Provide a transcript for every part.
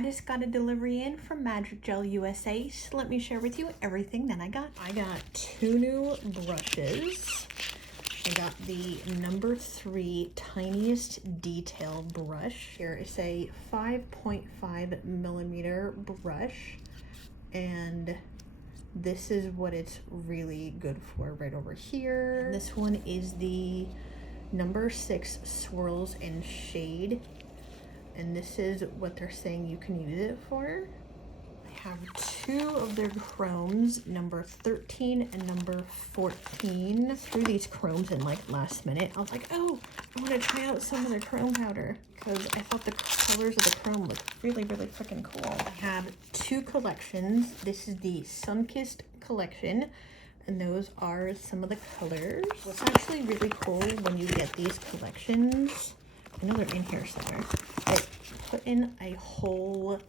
I just got a delivery in from Magic Gel USA, so let me share with you everything that I got. I got 2 new brushes. I got the number 3 Tiniest detail brush. Here is a 5.5 millimeter brush, and this is what it's really good for right over here. This one is the number 6 Swirls in Shade, and this is what they're saying you can use it for. I have 2 of their chromes, number 13 and number 14. Threw these chromes in like last minute. I was like, oh, I want to try out some of their chrome powder because I thought the colors of the chrome looked really, really freaking cool. I have 2 collections. This is the Sunkissed collection, and those are some of the colors. What's actually really cool when you get these collections, I know they're in here somewhere, they put in a whole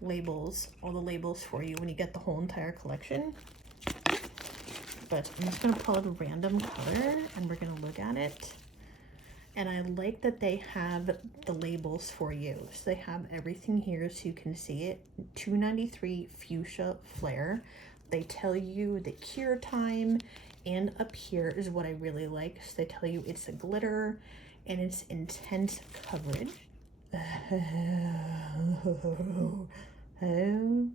labels, all the labels for you when you get the whole entire collection. But I'm just gonna pull out a random color and we're gonna look at it. And I like that they have the labels for you. So they have everything here so you can see it. 293 Fuchsia Flare. They tell you the cure time, and up here is what I really like. So they tell you it's a glitter and it's intense coverage. Oh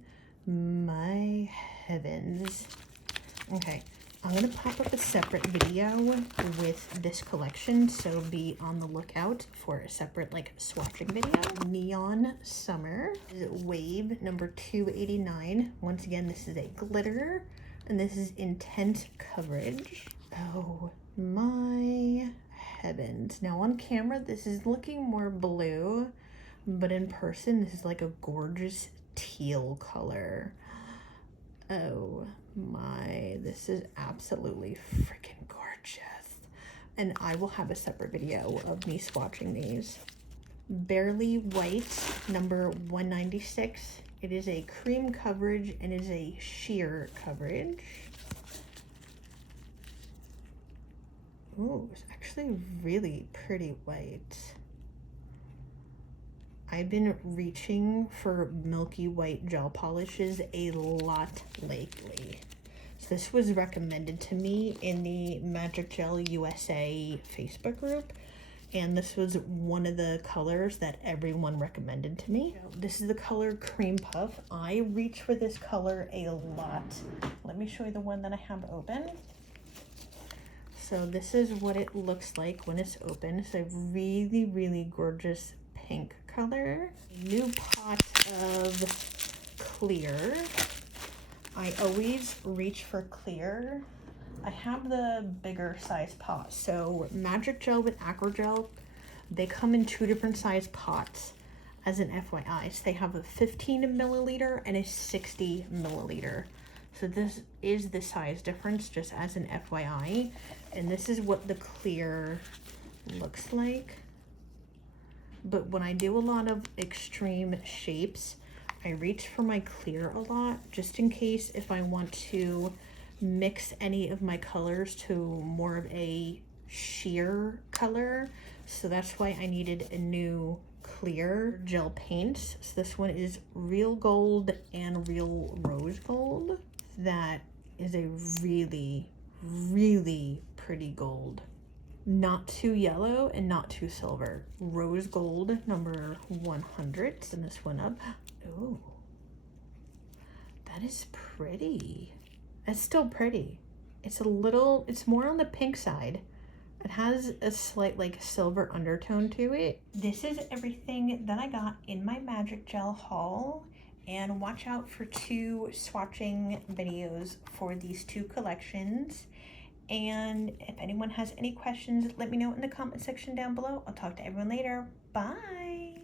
my heavens. Okay, I'm gonna pop up a separate video with this collection, so be on the lookout for a separate like swatching video. Neon Summer, Wave number 289. Once again, this is a glitter, and this is intense coverage. Oh my heavens. Now on camera, this is looking more blue, but in person, this is like a gorgeous teal color. Oh my, this is absolutely freaking gorgeous. And I will have a separate video of me swatching these. Barely White, number 196. It is a cream coverage and is a sheer coverage. Ooh, it's actually really pretty white. I've been reaching for milky white gel polishes a lot lately. So this was recommended to me in the Magic Gel USA Facebook group, and this was one of the colors that everyone recommended to me. This is the color Cream Puff. I reach for this color a lot. Let me show you the one that I have open. So this is what it looks like when it's open. It's a really, really gorgeous pink color. New pot of clear. I always reach for clear. I have the bigger size pot. So Magic Gel with Acrogel, they come in 2 different size pots as an FYI. So they have a 15 milliliter and a 60 milliliter. So this is the size difference, just as an FYI. And this is what the clear looks like. But when I do a lot of extreme shapes, I reach for my clear a lot, just in case if I want to mix any of my colors to more of a sheer color. So that's why I needed a new clear gel paint. So this one is Real Gold and Real Rose Gold. That is a really, really pretty gold. Not too yellow and not too silver. Rose Gold number 100. And this one up. Oh, that is pretty. It's still pretty. It's a little, it's more on the pink side. It has a slight like silver undertone to it. This is everything that I got in my Magic Gel haul. And watch out for 2 swatching videos for these 2 collections. And if anyone has any questions, let me know in the comment section down below. I'll talk to everyone later. Bye.